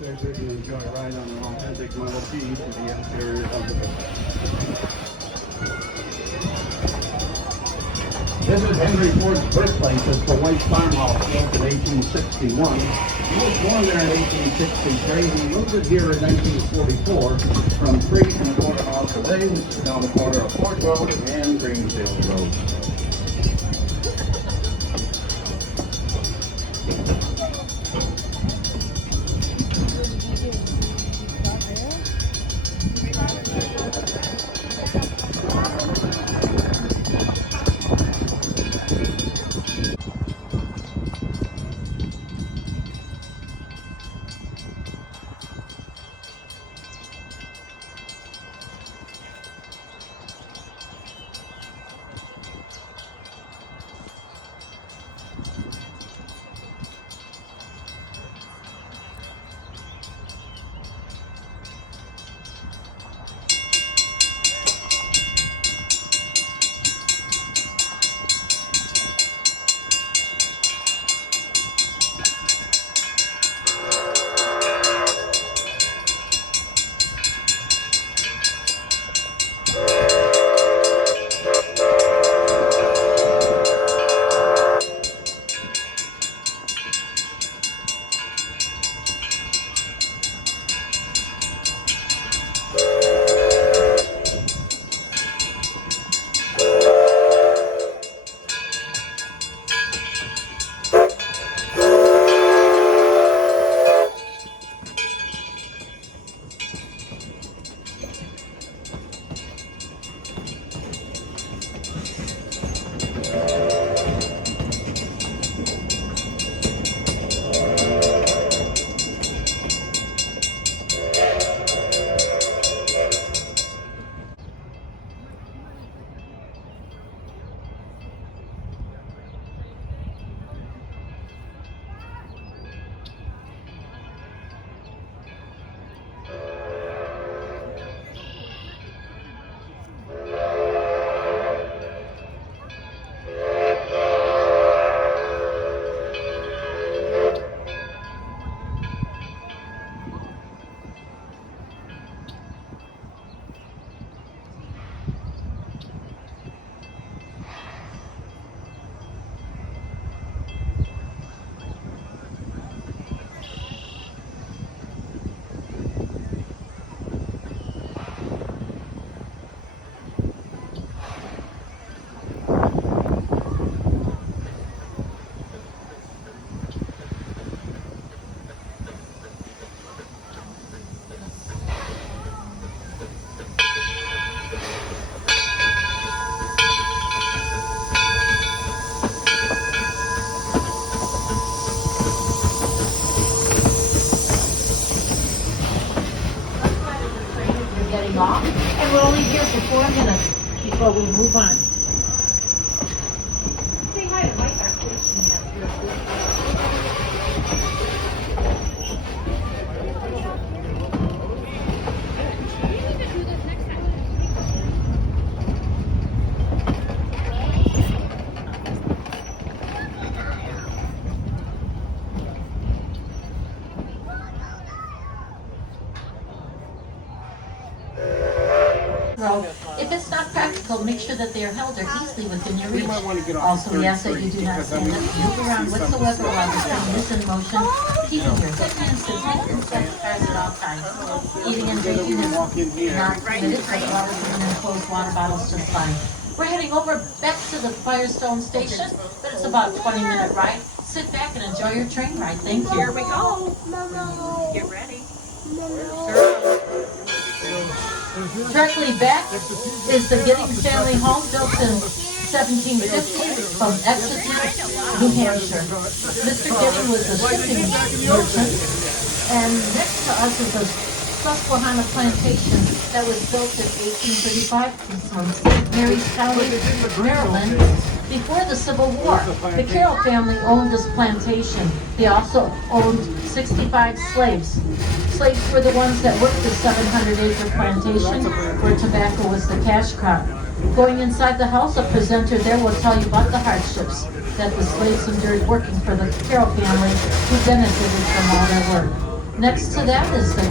They're going to enjoy a ride on an authentic Model T to the interior of the building. This is Henry Ford's birthplace. It's the White Farmhouse, built in 1861. He was born there in 1863. He moved it here in 1944 from 3 1/4 miles away, which is now the corner of Ford Road and Greenfield Road. Off, and we're only here for 4 minutes before we move on. Say hi to Mike, our station Well, if it's not practical, make sure that they are held or easily within your reach. might want to get off Also, the we ask third that you do street, not because then stand we up, can move around see something whatsoever while the slow train is in motion, keeping your hip hands to tight and set cars at all times. Eating and drinking is walk in here. not permitted, but always in enclosed water bottles just fine. We're heading over back to the Firestone station, but it's about a 20-minute ride. Sit back and enjoy your train ride. Thank you. Here we go. Get ready. Directly back is the Giddings family home built in 1750 from Exeter, New Hampshire. Mr. Giddings was a shipping merchant, and next to us is a Susquehanna plantation that was built in 1835 from St. Mary's County, Maryland, before the Civil War. The Carroll family owned this plantation. They also owned 65 slaves. Slaves were the ones that worked the 700-acre plantation where tobacco was the cash crop. Going inside the house, a presenter there will tell you about the hardships that the slaves endured working for the Carroll family, who benefited from all their work. Next to that is the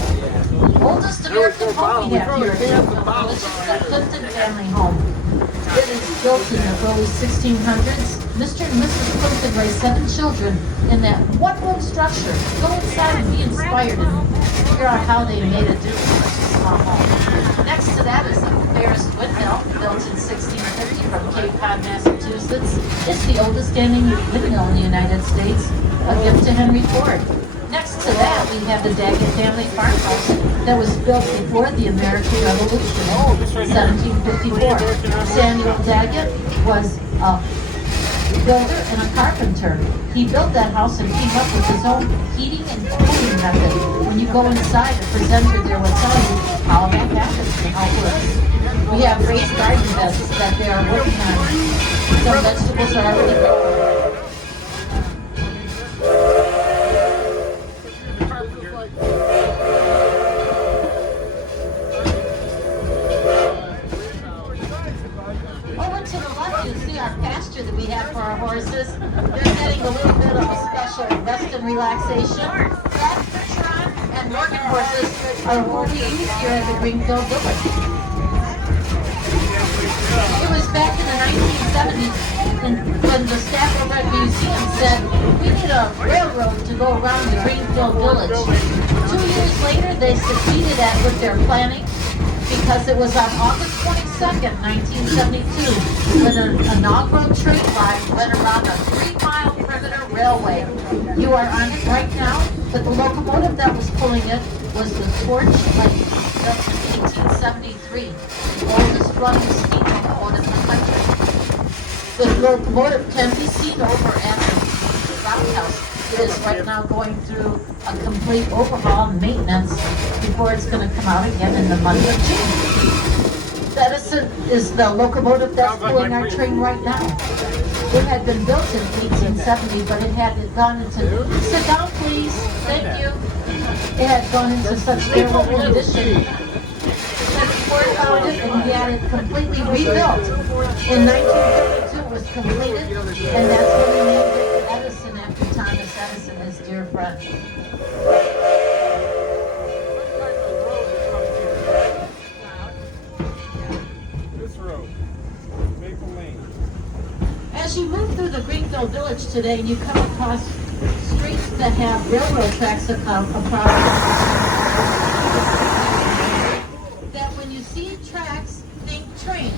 oldest American home we have here in Chicago, which is the Clifton family home. It is built in the early 1600s. Mr. and Mrs. Clifton raised 7 children in that one-room structure. Go inside and be inspired and figure out how they made it do such a small home. Next to that is the Ferris windmill, built in 1630 from Cape Cod, Massachusetts. It's the oldest standing windmill in the United States, a gift to Henry Ford. Next to that, we have the Daggett family farmhouse that was built before the American Revolution, 1754. Samuel Daggett was a builder and a carpenter. He built that house and came up with his own heating and cooling method. When you go inside, the presenter there will tell you how that happens and how it works. We have raised garden beds that they are working on. Some vegetables are already growing. Over to the left, you see our pasture that we have for our horses. They're getting a little bit of a special rest and relaxation. That picture on and working horses are what we use here at the Greenfield Village. It was back in the 1970s when the staff over at the museum said, we need a railroad to go around the Greenfield Village. 2 years later, they succeeded with their planning, because it was on August 22nd, 1972, when an inaugural train line went around a 3-mile perimeter railway. You are on it right now, but the locomotive that was pulling it was the Torch Lake, built in 1873, the oldest running steam locomotive in the country. The locomotive can be seen over at the roundhouse. It is right now going through a complete overhaul and maintenance before it's going to come out again in the month of June. The Edison is the locomotive that's pulling our train right now. It had been built in 1870, but it had gone into, sit down please, thank you. It had gone into such terrible condition that Ford found it and he had it completely rebuilt. In 1932 it was completed, and that's when we named it Edison after Thomas Edison, his dear friend. This road, Maple Lane. As you move through the Greenfield Village today, you come across streets that have railroad tracks across that when you see tracks, think train.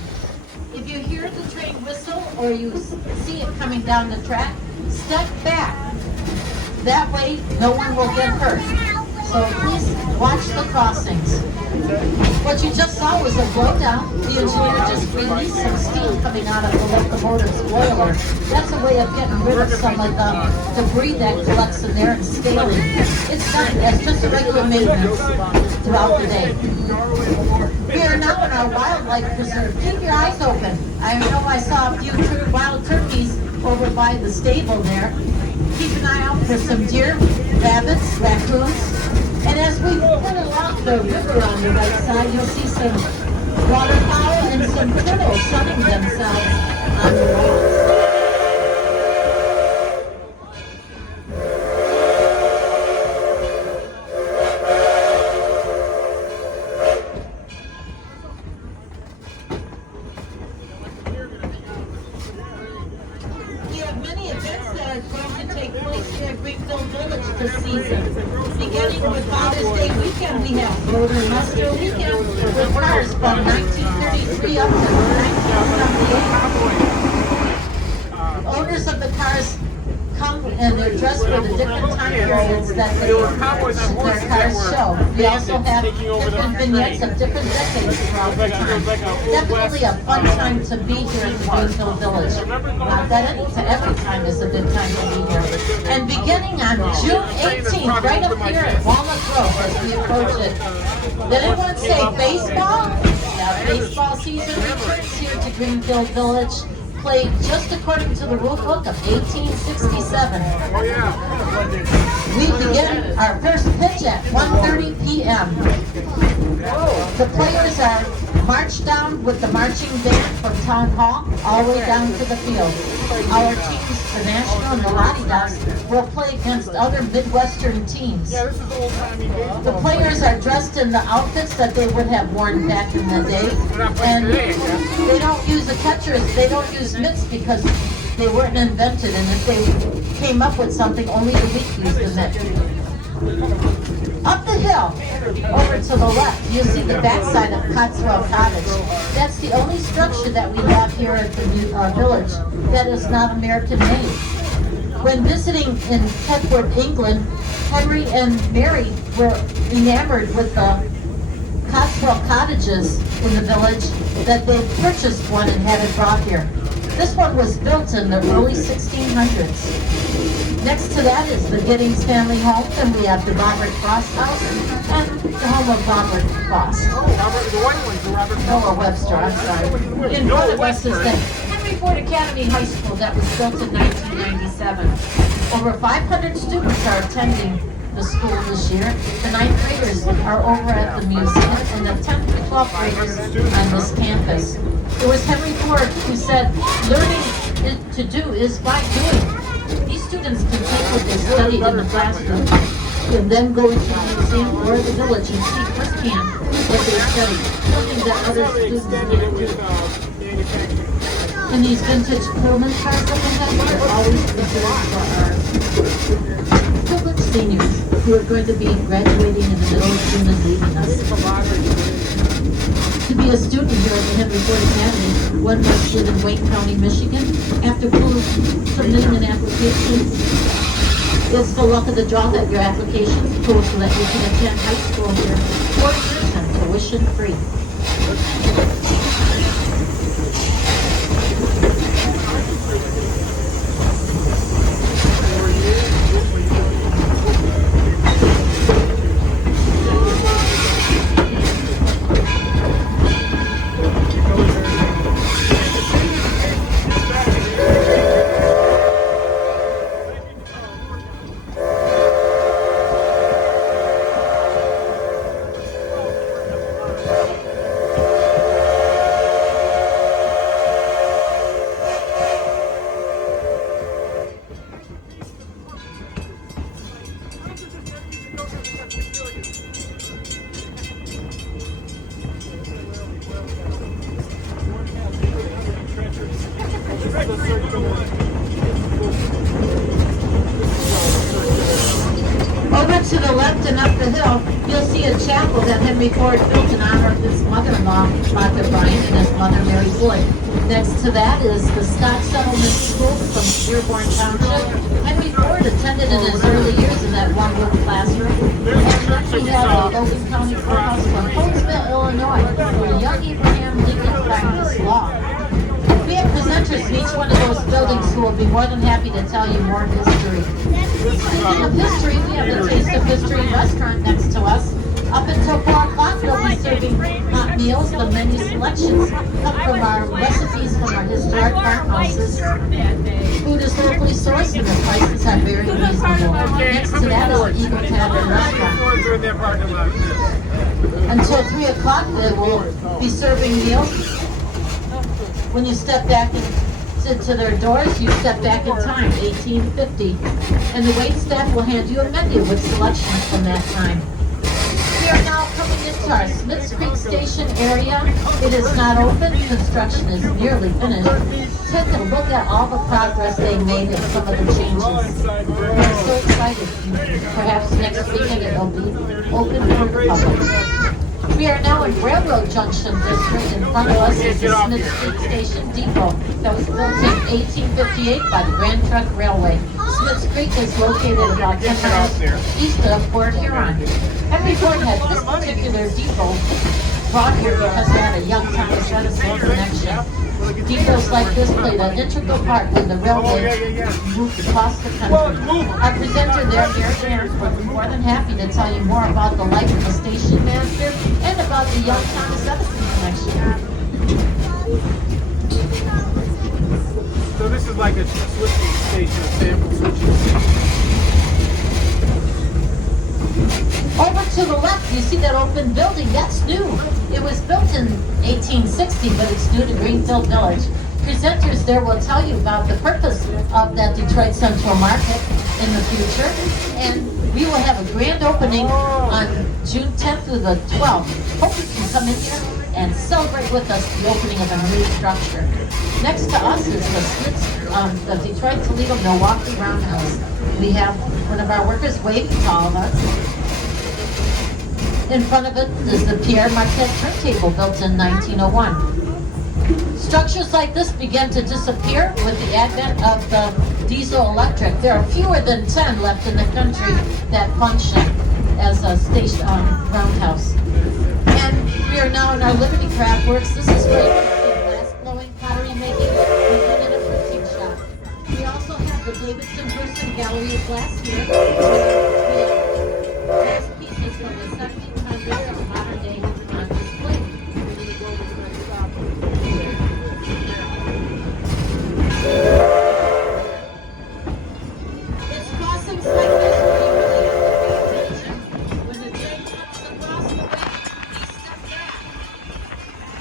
If you hear the train whistle or you see it coming down the track, step back. That way, no one will get hurt. So please watch the crossings. What you just saw was a blowdown. The engineer just released some steam coming out of the locomotive's boiler. That's a way of getting rid of some of the debris that collects in there and scaling. It's done. That's just a regular maintenance throughout the day. We are now in our wildlife preserve. Keep your eyes open. I know I saw a few wild turkeys over by the stable there. Keep an eye out for some deer, rabbits, raccoons. And as we put along the river on the right side, you'll see some waterfowl and some turtles sunning themselves on the rocks. Golden Muster Weekend with cars from 1933 up to 1978. Owners of the cars come and they're dressed for the different time periods that their cars show. We also have different vignettes of different decades throughout the time. Definitely a fun time to be here at the Greenfield Village. Not that every time is a good time to be here. And beginning on June 18th, right up here at Walnut Grove as we approach it. Did anyone say baseball? Yeah, baseball season returns here to Greenfield Village. Played just according to the rule book of 1867. We begin our first pitch at 1:30 p.m. The players are marched down with the marching band from Town Hall all the way down to the field. Our teams, the National and the Lottie Dogs, will play against other Midwestern teams. The players are dressed in the outfits that they would have worn back in the day, and they don't use the catchers, they don't use mitts because they weren't invented, and if they came up with something, only the weak used the mitt. Up the hill, over to the left, you'll see the backside of Cotswell Cottage. That's the only structure that we have here at the village that is not American made. When visiting in Thetford, England, Henry and Mary were enamored with the Cotswell cottages in the village that they purchased one and had it brought here. This one was built in the early 1600s. Next to that is the Giddings family home, and we have the Robert Frost house and the home of Robert Frost. Oh, Robert, the white one's the Robert. Noah Webster, I'm sorry. In front of us is the Henry Ford Academy High School that was built in 1997. Over 500 students are attending the school this year. The 9th graders are over at the museum, and the 10th to 12th graders on this campus. It was Henry Ford who said, learning to do is by doing. These students can take what they studied in the classroom and then go into the museum or the village and see firsthand what they studied, something that other students can't do. And these vintage Pullman cars that we have here are always reserved for our privileged seniors who are going to be graduating in the middle of June and leaving us. To be a student here at the Henry Ford Academy, one must live in Wayne County, Michigan. After submitting an application, it's the luck of the draw that your application is approved so that you can attend high school here 4 years and tuition free. Over to the left and up the hill, you'll see a chapel that Henry Ford built in honor of his mother-in-law, Martha Bryan, and his mother, Mary Floyd. Next to that is the Scott Settlement School from Dearborn Township. Henry Ford attended in his early years in that one-room classroom. And then we have the Logan County Courthouse from Holmesville, Illinois, where young Abraham Lincoln practiced law. We have presenters in each one of those buildings who will be more than happy to tell you more history. Speaking of history, we have the Taste of History restaurant next to us. Up until 4 o'clock, we'll be serving hot meals. The menu selections come from our recipes from our historic farmhouses. Food is locally sourced and the prices are very reasonable. Next to that is the Eagle Tavern restaurant. Until 3 o'clock, they will be serving meals. When you step back into their doors, you step back in time, 1850. And the wait staff will hand you a menu with selections from that time. We are now coming into our Smiths Creek Station area. It is not open. Construction is nearly finished. Take a look at all the progress they made and some of the changes. I'm so excited. Perhaps next weekend it will be open for the public. We are now in Railroad Junction District. In front of us is the Smith Street Station Depot that was built in 1858 by the Grand Trunk Railway. Smith Creek is located about 10 miles east of Port Huron. Henry Ford had this particular depot brought here because they had a young Thomas Edison connection. Depots like this played an integral part when the railway moved across the country. Our presenter there, Mary Ann, will be more than happy to tell you more about the life of the station master and about the young Thomas Edison connection. So this is like a switching station, a sample switching station. Over to the left, you see that open building. That's new. It was built in 1860, but it's new to Greenfield Village. Presenters there will tell you about the purpose of that Detroit Central Market in the future. And we will have a grand opening on June 10th through the 12th. Hope you can come in here and celebrate with us the opening of a new structure. Next to us is the Smiths, the Detroit Toledo Milwaukee Roundhouse. We have one of our workers waving to all of us. In front of it is the Pierre Marquette turntable built in 1901. Structures like this began to disappear with the advent of the diesel electric. There are fewer than 10 left in the country that function as a station roundhouse. And we are now in our Liberty Craft Works. This is where you can see glass blowing, pottery making, and in a printing shop. We also have the Davidson Person Gallery of Glass here. Glass pieces from the 1700s and modern day on display. It's crossings like this where you really have to pay attention. When the train comes across the way, we step back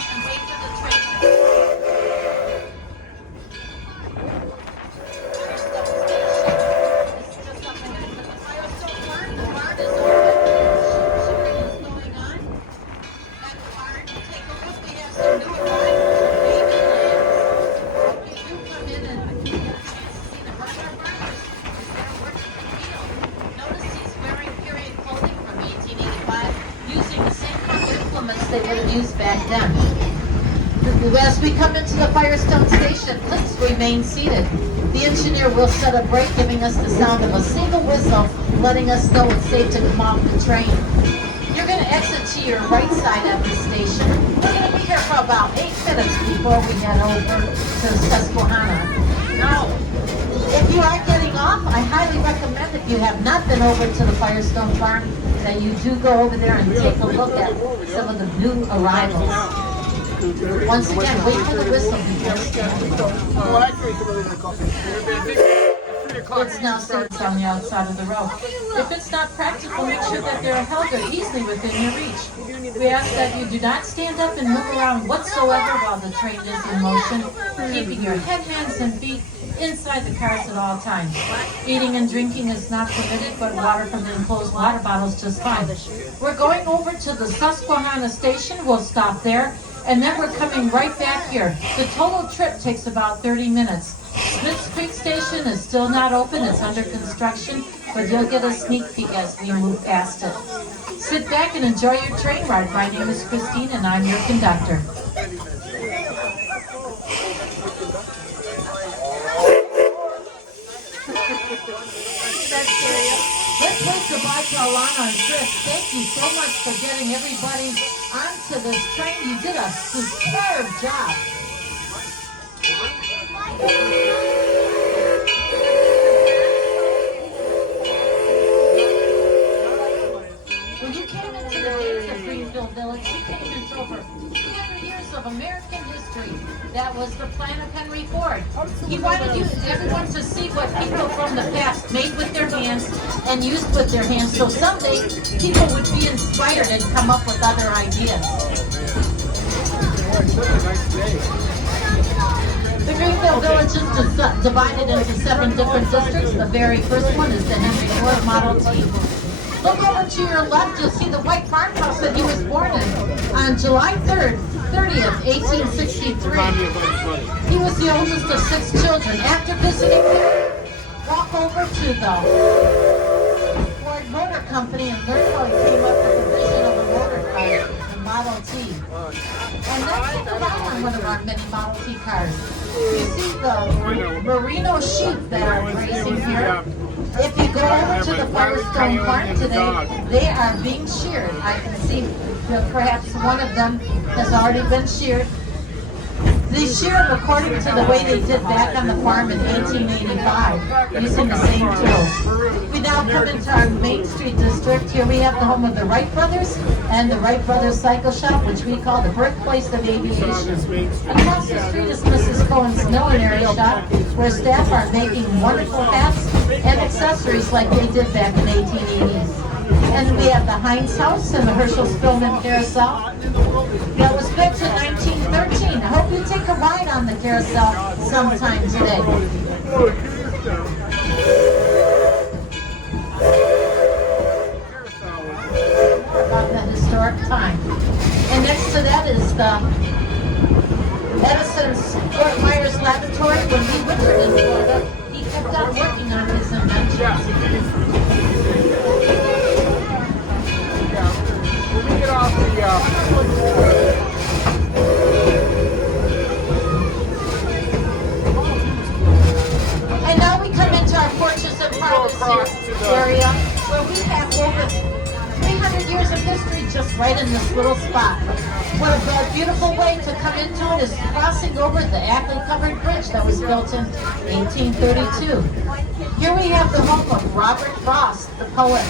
and wait for the train to go. Firestone Station is just up ahead, but the Firestone barn, the barn is open. Shooting is going on. At the barn, take a look. We have some new arrivals of baby lambs. Hope you do come in and get a chance to see them. One of our farmers is there working the field. Notice he's wearing period clothing from 1885, using the same kind of implements they would have used back then. As we come into the Firestone Station, please remain seated. The engineer will set a brake, giving us the sound of a single whistle, letting us know it's safe to come off the train. You're going to exit to your right side of the station. We're going to be here for about 8 minutes before we head over to Susquehanna. Now, if you are getting off, I highly recommend, if you have not been over to the Firestone Farm, that you do go over there and take a look at some of the new arrivals. Once again, wait for the whistle before standing. Well, actually, it's really going to cost us. It's now sits on the outside of the road. If it's not practical, make sure that they're held or easily within your reach. We ask that you do not stand up and move around whatsoever while the train is in motion, keeping your head, hands, and feet inside the cars at all times. Eating and drinking is not permitted, but water from the enclosed water bottles just fine. We're going over to the Susquehanna station. We'll stop there. And then we're coming right back here. The total trip takes about 30 minutes. Smith's Creek Station is still not open. It's under construction, but you'll get a sneak peek as we move past it. Sit back and enjoy your train ride. My name is Christine, and I'm your conductor. Let's wave goodbye to Alana and Chris. Thank you so much for getting everybody onto this train. You did a superb job. When you came into the gates of Greenfield Village, you came into over 200 years of American history. That was the plan of Henry Ford. He wanted everyone to see what people from the past made with their hands and used with their hands, so someday people would be inspired and come up with other ideas. The Greenfield Village is divided into 7 different districts. The very first one is the Henry Ford Model T. Look over to your left, you'll see the white farmhouse that he was born in on July 30th, 1863. He was the oldest of 6 children. After visiting there, walk over to the Ford Motor Company and learn how he came up with the vision of a motor car and on one of our mini Model T cars. You see the merino sheep that are grazing here. If you go over to the Firestone Farm today, they are being sheared. I can see that perhaps one of them has already been sheared. They shear them according to the way they did back on the farm in 1885, using the same tools. We now come into our Main Street district. Here we have the home of the Wright brothers and the Wright Brothers Cycle Shop, which we call the birthplace of aviation. Across the street is Mrs. Cohen's millinery shop, where staff are making wonderful hats and accessories like they did back in the 1880s. And we have the Heinz House and the Herschel Spillman Carousel that was built in 1913. I hope you take a ride on the carousel sometime today. About the historic time. And next to that is the Edison's Fort Myers Laboratory. When he wintered in Florida, he kept on working on his inventions. When we get off And now we come into our porches and parlors area, where we have over 300 years of history just right in this little spot. What a beautiful way to come into it is crossing over the Ackley Covered Bridge that was built in 1832. Here we have the home of Robert Frost, the poet.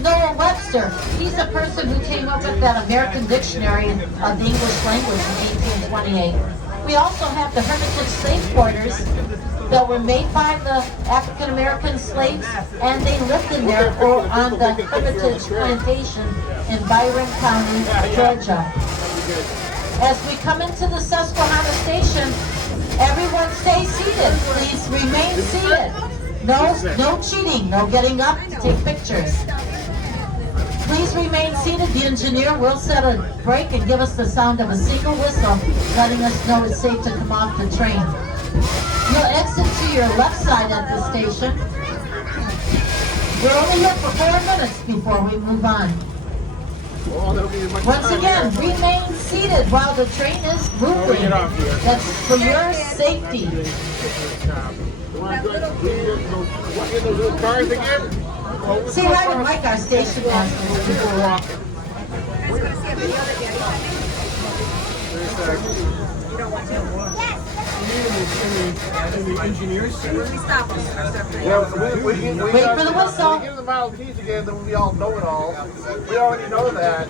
Noah Webster, he's the person who came up with that American Dictionary of the English language in 1828. We also have the Hermitage slave quarters that were made by the African American slaves, and they lived in there on the Hermitage plantation in Byron County, Georgia. As we come into the Susquehanna station, everyone stay seated. Please remain seated. No cheating, no getting up to take pictures. Please remain seated. The engineer will set a brake and give us the sound of a single whistle, letting us know it's safe to come off the train. You'll exit to your left side at the station. We're only here for 4 minutes before we move on. Once again, remain seated while the train is moving. That's for your safety. Say hi to Mike, our station master, before we walk. Wait for the whistle. Give the Model Ts again, then we all know it all. We already know that.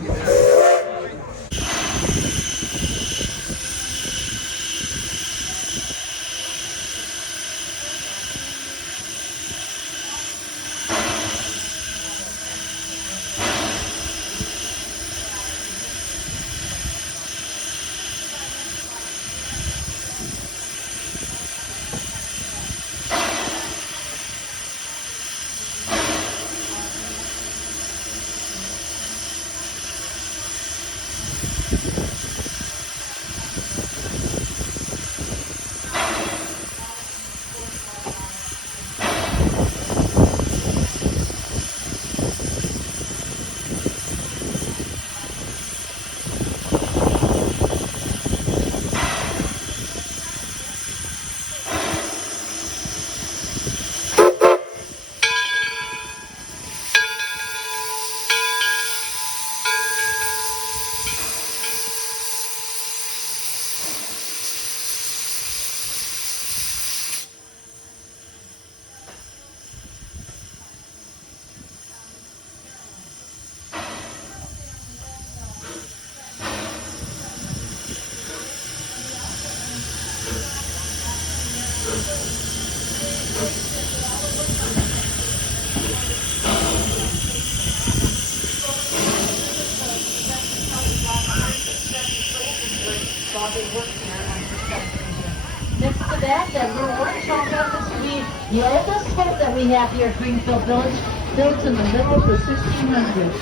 Next to that little workshop happens to be the oldest home that we have here at Greenfield Village, built in the middle of the 1600s.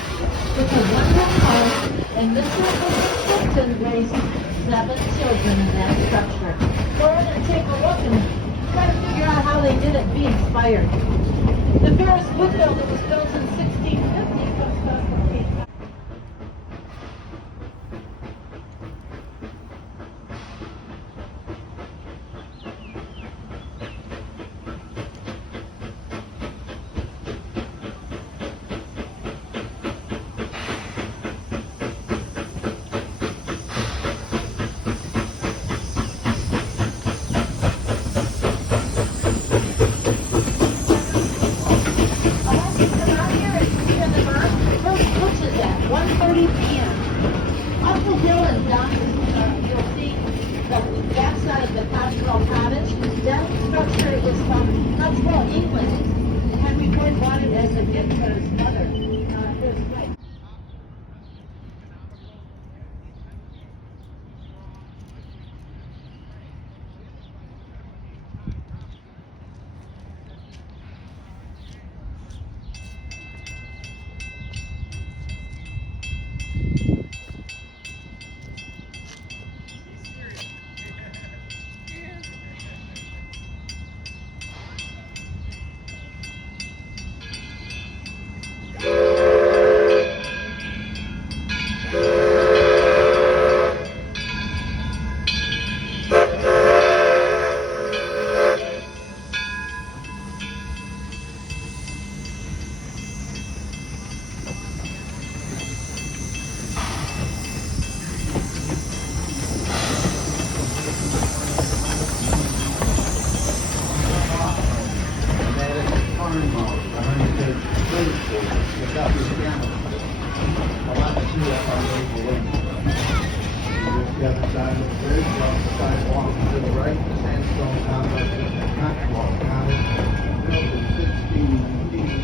It's a one-room home, and Mr. Simpson raised 7 children in that structure. Go in and take a look and try to figure out how they did it, be inspired. The Ferris wheel that was built in 1650 comes from side of the bridge, off the sidewalk to the right, the sandstone complex is the Knoxwalk Cottage, built in 1619.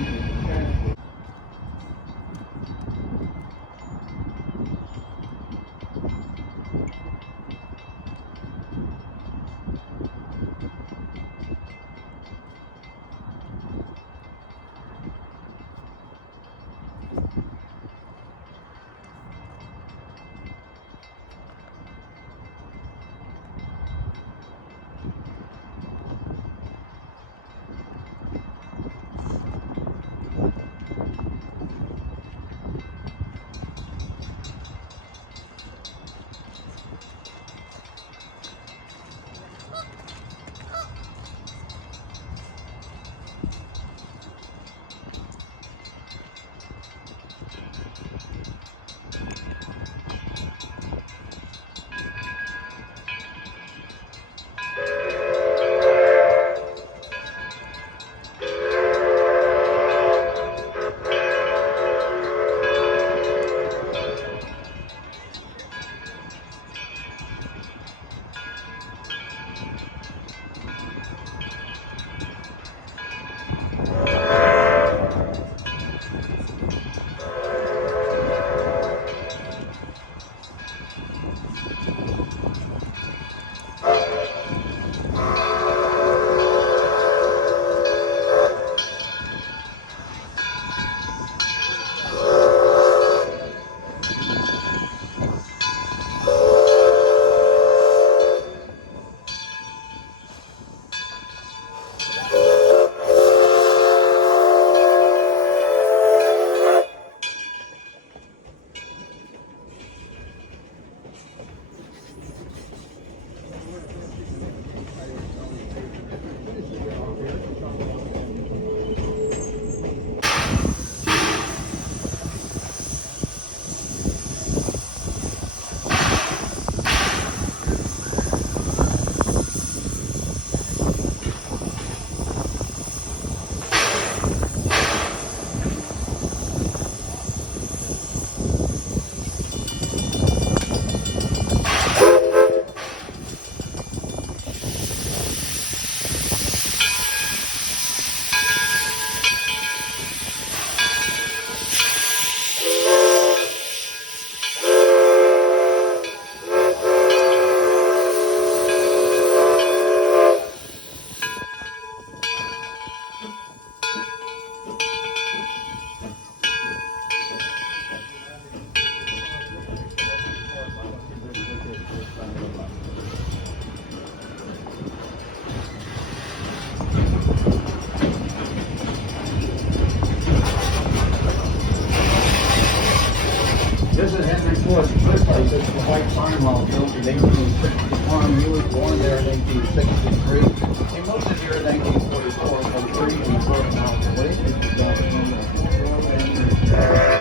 This is Henry Ford's birthplace. This is the white farmhouse built in 1861. He was born there in 1863. He moved in here in 1940.